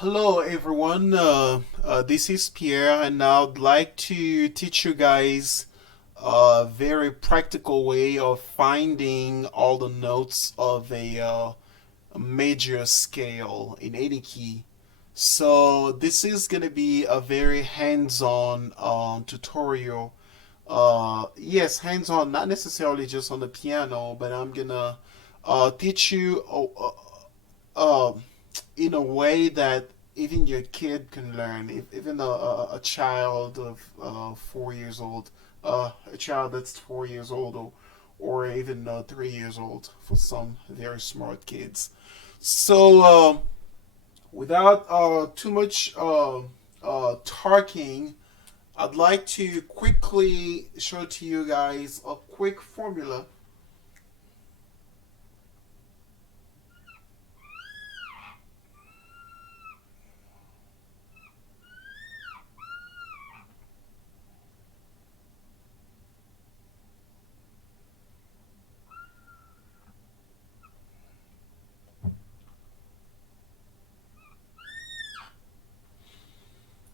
Hello everyone, this is Pierre, and I'd like to teach you guys a very practical way of finding all the notes of a major scale in any key. So this is going to be a very hands-on tutorial. Yes, hands-on, not necessarily just on the piano, but I'm gonna teach you in a way that even your kid can learn. If, even a child of 4 years old, a child that's 4 years old, or even 3 years old for some very smart kids. So, without too much talking, I'd like to quickly show to you guys a quick formula.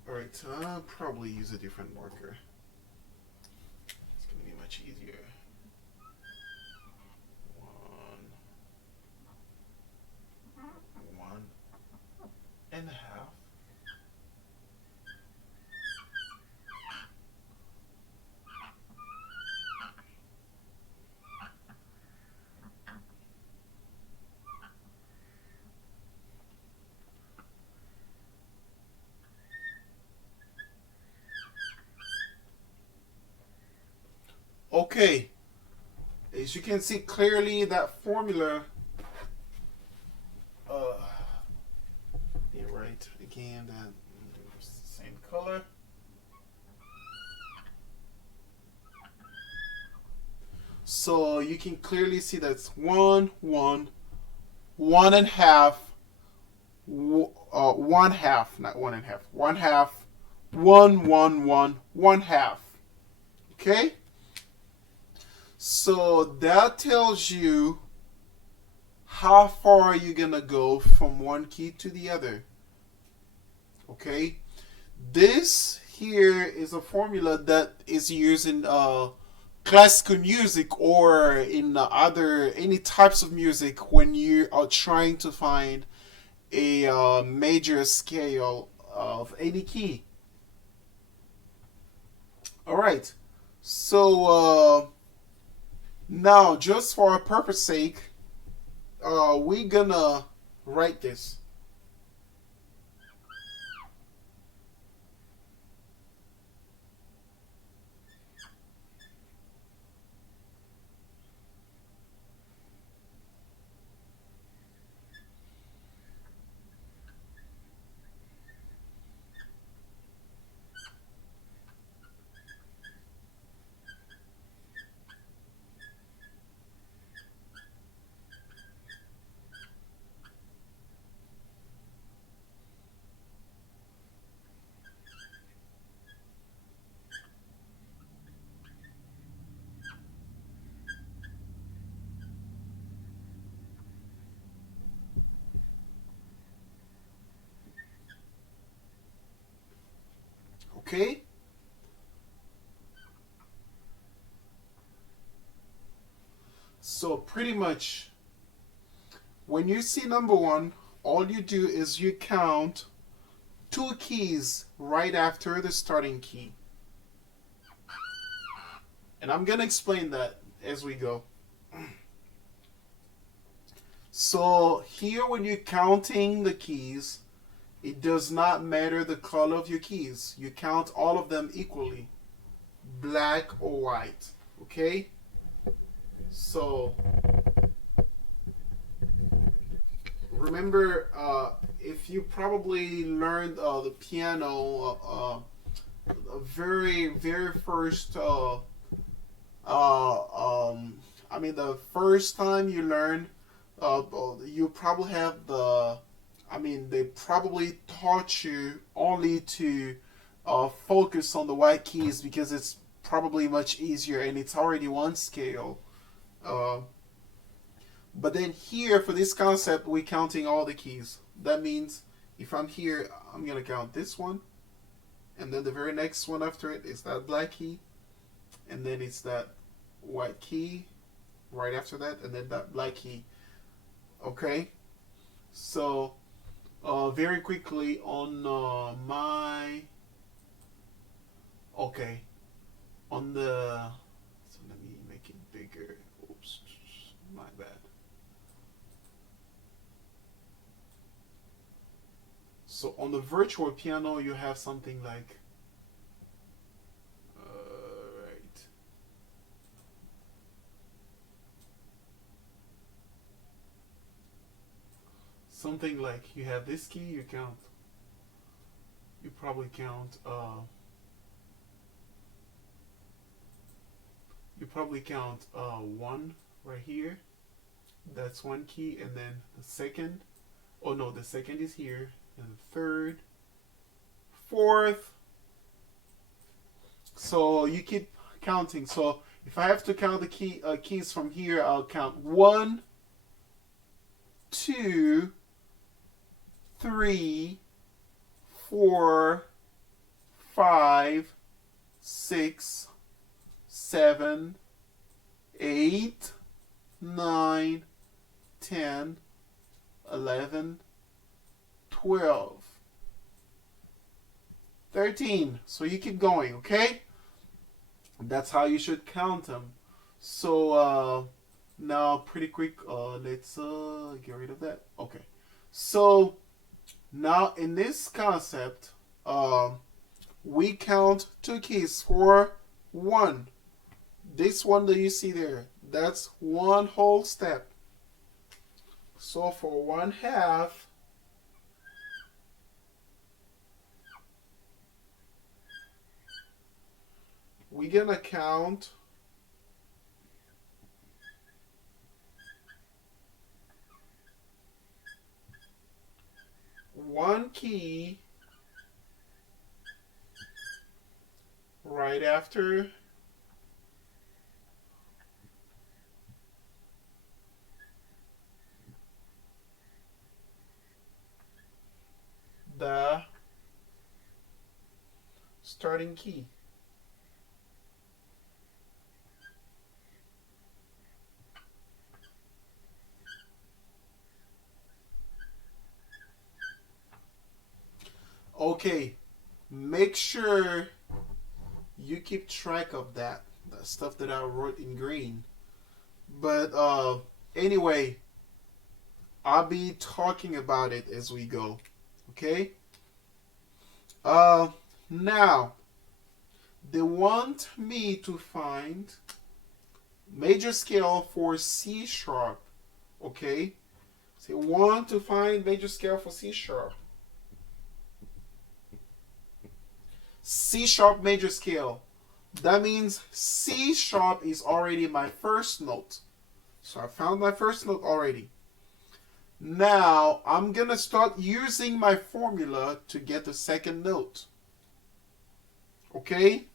All right, I'll probably use a different marker. It's gonna be much easier. One, one and a half. Okay, as you can see clearly, that formula. Uh, yeah, right. Again, that same color. So you can clearly see that's one, one, one and a half, one half, not one and a half, one half, one half. Okay? So that tells you how far you're gonna go from one key to the other. Okay? This here is a formula that is used in classical music or in other any types of music when you are trying to find a major scale of any key. All right. So now, just for our purpose sake, we're gonna write this. Okay. So pretty much, when you see number one, all you do is you count two keys right after the starting key. And I'm going to explain that as we go. So here, when you're counting the keys, it does not matter the color of your keys. You count all of them equally, black or white. Okay? So remember, if you probably learned the piano, very, very first the first time you learn, you probably have they probably taught you only to focus on the white keys because it's probably much easier and it's already one scale. Uh, but then here, for this concept, we're counting all the keys. That means If I'm here, I'm gonna count this one, and then the very next one after it is that black key, and then it's that white key right after that, and then that black key. Okay, so very quickly on my okay on the so let me make it bigger. Oops, my bad. So on the virtual piano, you have something like right. Something like you have this key, you count. You probably count. You probably count one right here. That's one key, and then the second. Oh no, the second is here, and the third, fourth. So you keep counting. So if I have to count the keys from here, I'll count 1, 2, 3, 4, 5, 6, 7, 8, 9, 10, 11, 12, 13. So you keep going, okay? That's how you should count them. So now pretty quick, let's get rid of that. Okay. So now in this concept, we count 2 keys for 1. This one that you see there, that's one whole step. So for 1/2, we're gonna count 1 key right after the starting key. Okay, make sure you keep track of that, the stuff that I wrote in green. But anyway, I'll be talking about it as we go. Okay? Uh Now they want me to find major scale for C sharp. Okay? So they want to find major scale for C sharp. C sharp major scale. That means C sharp is already my first note. So I found my first note already. Now I'm going to start using my formula to get the second note. Okay?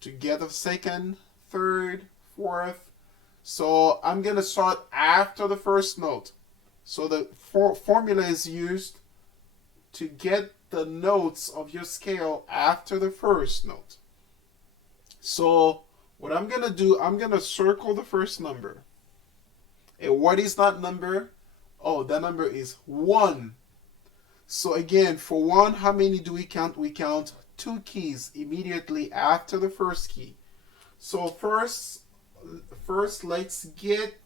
To get the second, third, fourth. So I'm going to start after the first note. So the formula is used to get the notes of your scale after the first note. So what I'm going to do, I'm going to circle the first number. And what is that number? Oh, that number is 1. So again, for 1, how many do we count? We count 2 keys immediately after the first key. So first let's get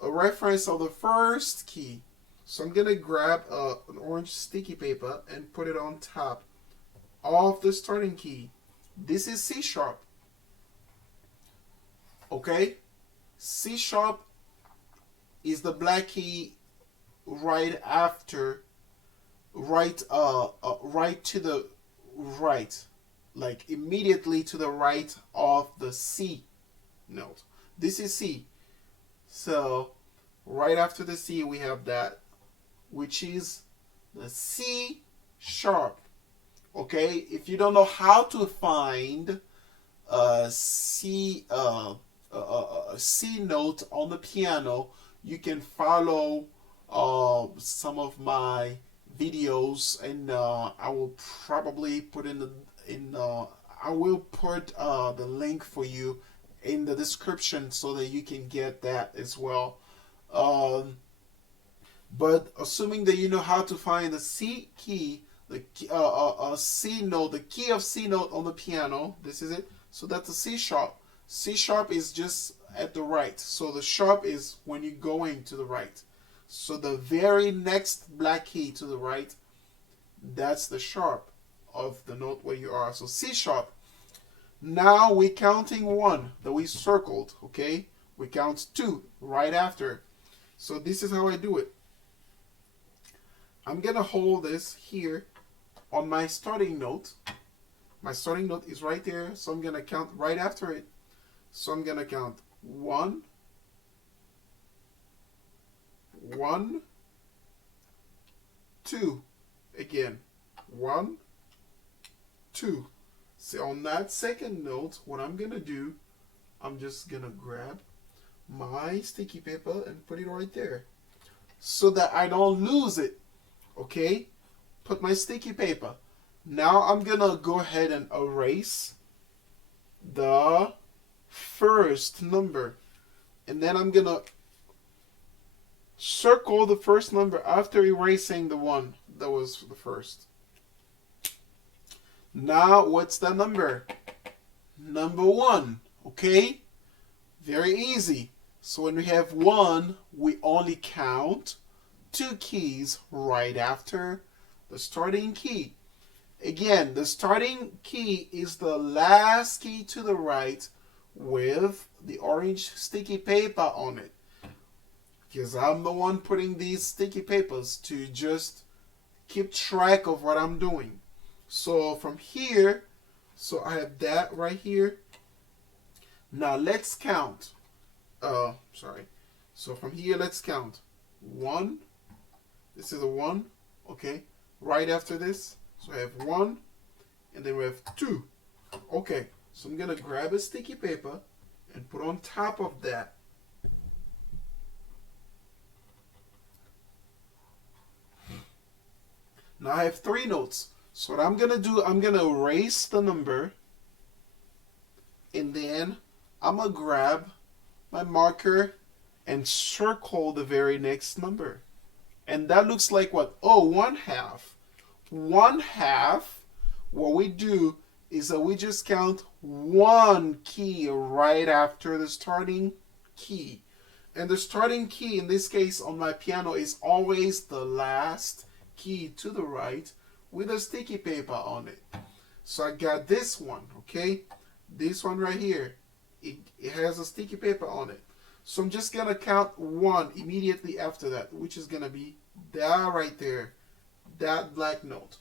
a reference of the first key. So I'm going to grab an orange sticky paper and put it on top of the starting key. This is C sharp. Okay? C sharp is the black key right after, right to the right, like immediately to the right of the C note. This is C. So right after the C we have that, which is the C sharp. Okay, if you don't know how to find C note on the piano, you can follow some of my videos, and I will probably put in I will put the link for you in the description so that you can get that as well. Um, but assuming that you know how to find the C key, the C note, the key of C note on the piano, this is it. So that's a C sharp. C sharp is just at the right. So the sharp is when you're going to the right. So the very next black key to the right, that's the sharp of the note where you are. So C sharp. Now we're counting one that we circled, okay? We count two right after. So this is how I do it. I'm gonna hold this here on my starting note. My starting note is right there, so I'm gonna count right after it. So I'm gonna count 1, 1, 2. Again, 1, 2. So on that second note, what I'm gonna do, I'm just gonna grab my sticky paper and put it right there so that I don't lose it. Okay, put my sticky paper. Now I'm gonna go ahead and erase the first number, and then I'm gonna circle the first number after erasing the one that was the first. Now what's the number? Number 1. Okay, very easy. So when we have 1, we only count 2 keys right after the starting key. Again, the starting key is the last key to the right with the orange sticky paper on it. Because I'm the one putting these sticky papers to just keep track of what I'm doing. So from here, so I have that right here. Now let's count. Sorry. So from here, let's count. 1. This is a 1, okay? Right after this, so I have 1, and then we have 2. Okay, so I'm gonna grab a sticky paper and put on top of that. Now I have 3 notes. So what I'm gonna do, I'm gonna erase the number, and then I'm gonna grab my marker and circle the very next number. And that looks like what? Oh, 1/2. 1/2, what we do is that we just count 1 key right after the starting key. And the starting key, in this case on my piano, is always the last key to the right with a sticky paper on it. So I got this one, okay? This one right here. It has a sticky paper on it. So I'm just going to count 1 immediately after that, which is going to be that right there, that black note.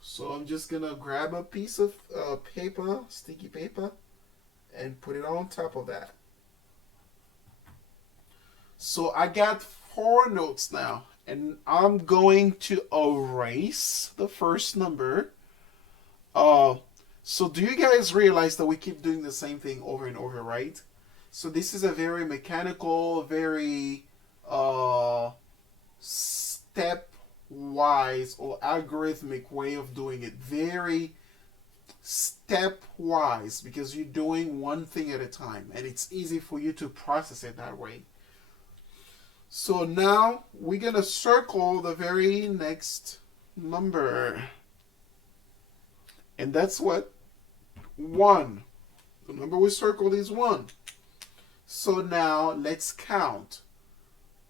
So I'm just going to grab a piece of paper, sticky paper, and put it on top of that. So I got 4 notes now, and I'm going to erase the first number. So do you guys realize that we keep doing the same thing over and over, right? So this is a very mechanical, very stepwise or algorithmic way of doing it. Very stepwise, because you're doing one thing at a time, and it's easy for you to process it that way. So now we're going to circle the very next number. And that's what? 1. The number we circled is 1. So now let's count.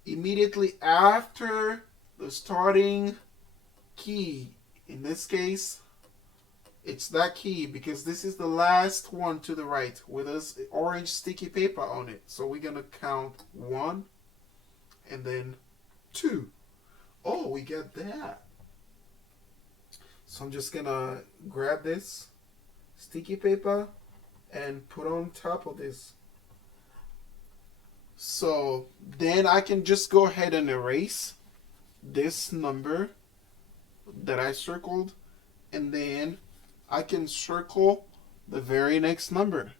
Immediately after the starting key, in this case, it's that key because this is the last one to the right with this orange sticky paper on it. So we're going to count 1 and then 2. Oh, we got that. So I'm just going to grab this sticky paper and put on top of this. So then I can just go ahead and erase this number that I circled, and then I can circle the very next number.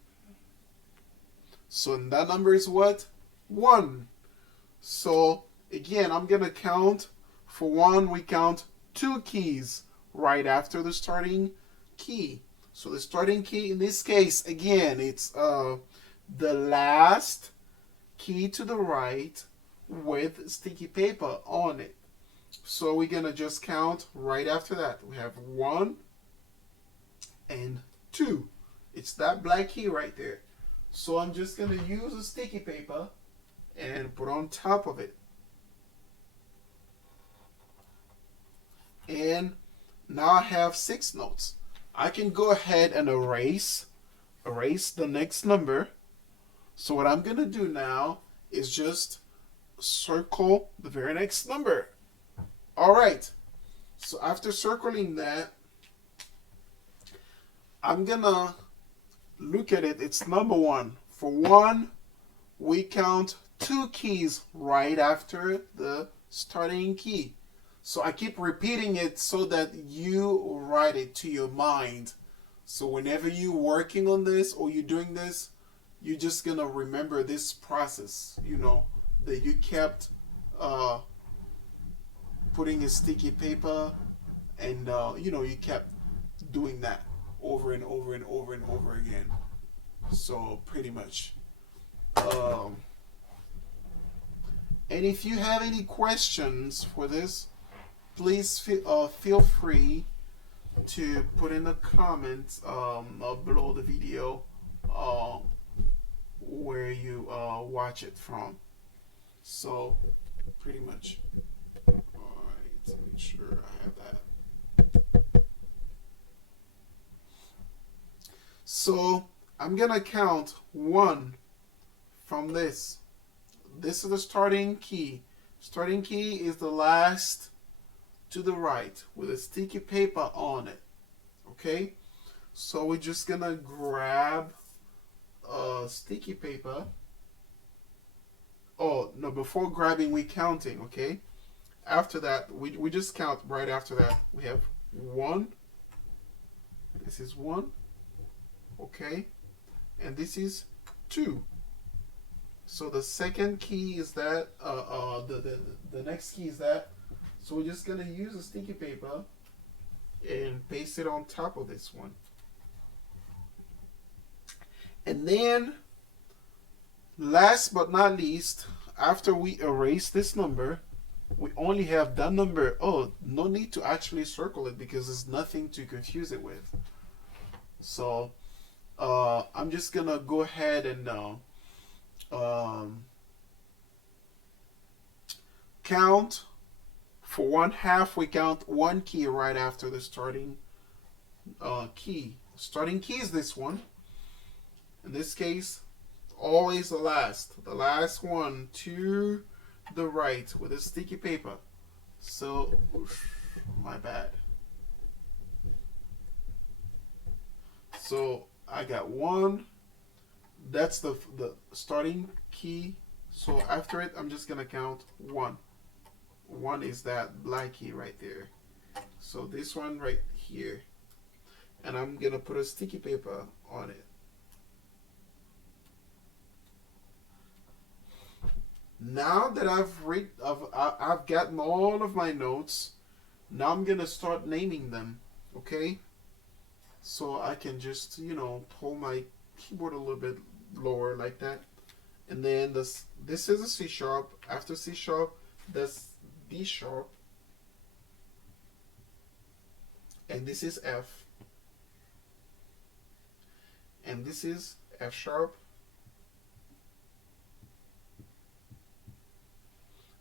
So that number is what? 1. So again, I'm going to count. For 1, we count two keys right after the starting key. So the starting key in this case, again, it's the last key to the right with sticky paper on it. So we're gonna just count right after that. We have 1 and 2. It's that black key right there. So I'm just gonna use a sticky paper and put on top of it. And now I have 6 notes. I can go ahead and erase the next number. So what I'm gonna do now is just circle the very next number. All right. So after circling that, I'm gonna look at it. It's number 1. For 1, we count 2 keys right after the starting key. So I keep repeating it so that you write it to your mind. So whenever you're working on this or you're doing this, you're just gonna remember this process, that you kept putting a sticky paper, and you kept doing that over and over and over and over again. So pretty much. And if you have any questions for this, please feel free to put in the comments below the video where you watch it from. So pretty much. Alright, to make sure I have that. So I'm gonna count 1 from this. This is the starting key. Starting key is the last to the right with a sticky paper on it. Okay? So we're just gonna grab a sticky paper. Oh, no, before grabbing, we counting, okay? After that, we just count right after that. We have 1. This is 1. Okay? And this is 2. So the second key is that, the next key is that. So we're just gonna use a sticky paper and paste it on top of this one. And then, last but not least, after we erase this number, we only have that number. Oh, no need to actually circle it because there's nothing to confuse it with. So I'm just gonna go ahead and count. For 1/2, we count 1 key right after the starting key. Starting key is this one. In this case, always the last one to the right with a sticky paper. So, my bad. So I got 1. That's the starting key. So after it, I'm just gonna count 1. 1 is that black key right there. So this one right here, and I'm gonna put a sticky paper on it. Now that I've gotten all of my notes, now I'm gonna start naming them. Okay, so I can just pull my keyboard a little bit lower like that, and then this is a C sharp. After C sharp, that's D sharp, and this is F, and this is F sharp,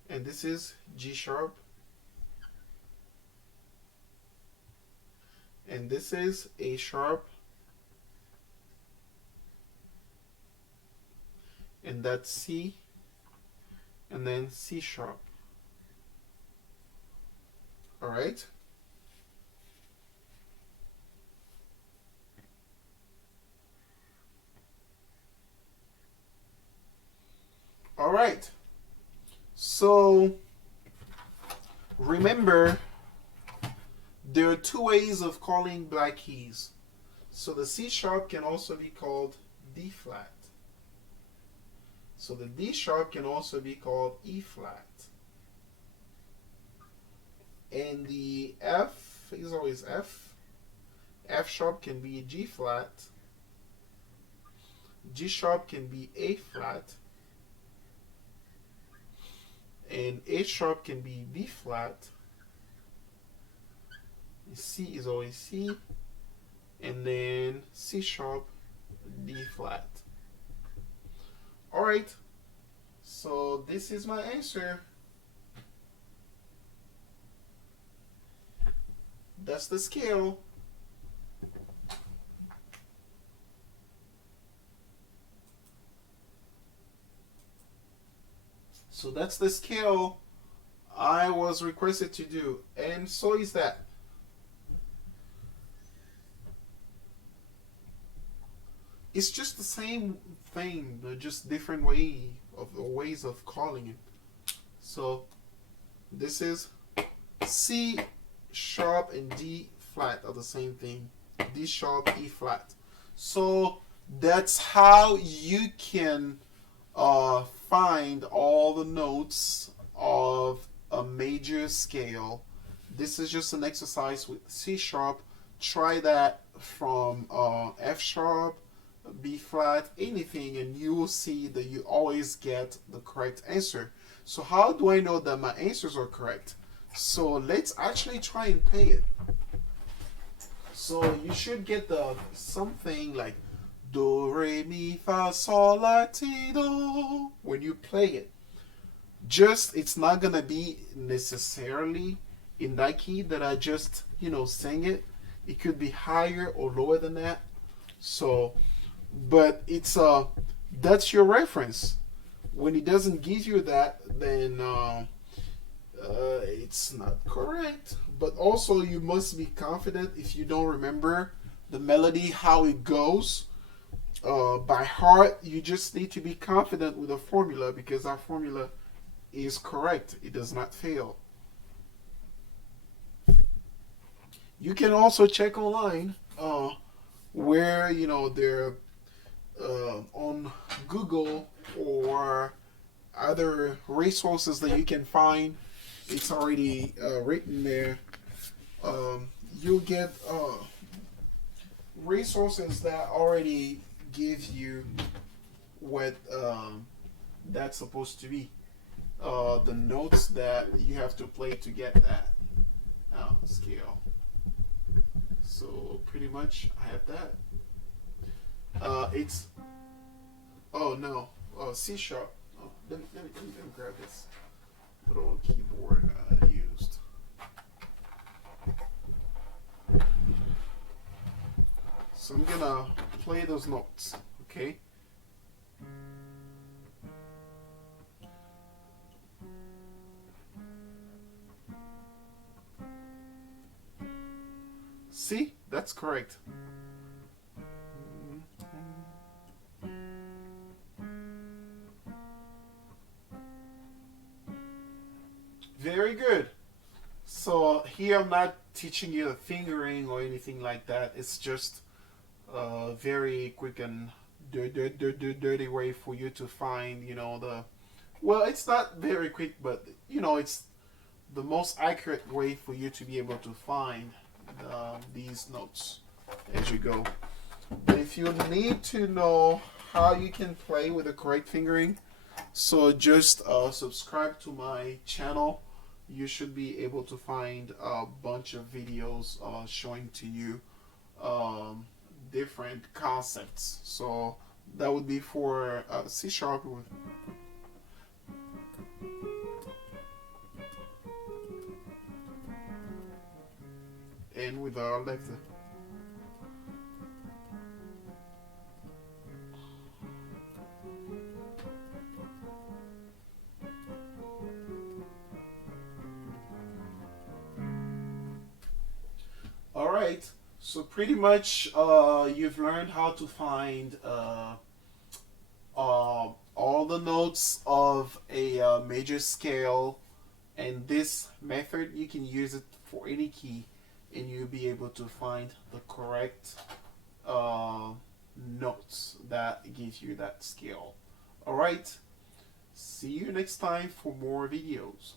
and this is G sharp, and this is A sharp, and that's C, and then C sharp. All right. All right. So remember, there are 2 ways of calling black keys. So the C sharp can also be called D flat. So the D sharp can also be called E flat. And the F is always F. F sharp can be G flat. G sharp can be A flat. And A sharp can be B flat. C is always C. And then C sharp, D flat. Alright, so this is my answer. That's the scale. So that's the scale I was requested to do. And so is that. It's just the same thing, but just different ways of calling it. So this is C sharp and D flat are the same thing. D sharp, E flat. So that's how you can find all the notes of a major scale. This is just an exercise with C sharp. Try that from F sharp, B flat, anything, and you will see that you always get the correct answer. So how do I know that my answers are correct? So let's actually try and play it. So you should get the something like do, re, mi, fa, sol, la, ti, do when you play it. Just it's not gonna be necessarily in that key that I just sang it. It could be higher or lower than that. So, but it's that's your reference. When it doesn't give you that, then it's not correct. But also, you must be confident if you don't remember the melody, how it goes by heart. You just need to be confident with the formula because our formula is correct. It does not fail. You can also check online where they're on Google or other resources that you can find. It's already written there. You'll get resources that already give you what that's supposed to be. The notes that you have to play to get that scale. So pretty much I have that. It's oh no, C sharp. Oh, let me grab this little keyboard I used. So I'm gonna play those notes, okay? See, that's correct. Very good. So here I'm not teaching you the fingering or anything like that. It's just a very quick and dirty way for you to find, the. Well, it's not very quick, but it's the most accurate way for you to be able to find these notes as you go. But if you need to know how you can play with the correct fingering, so just subscribe to my channel. You should be able to find a bunch of videos showing to you different concepts. So that would be for C sharp with and with our left. All right. So pretty much you've learned how to find all the notes of a major scale, and this method you can use it for any key, and you'll be able to find the correct notes that gives you that scale. All right. See you next time for more videos.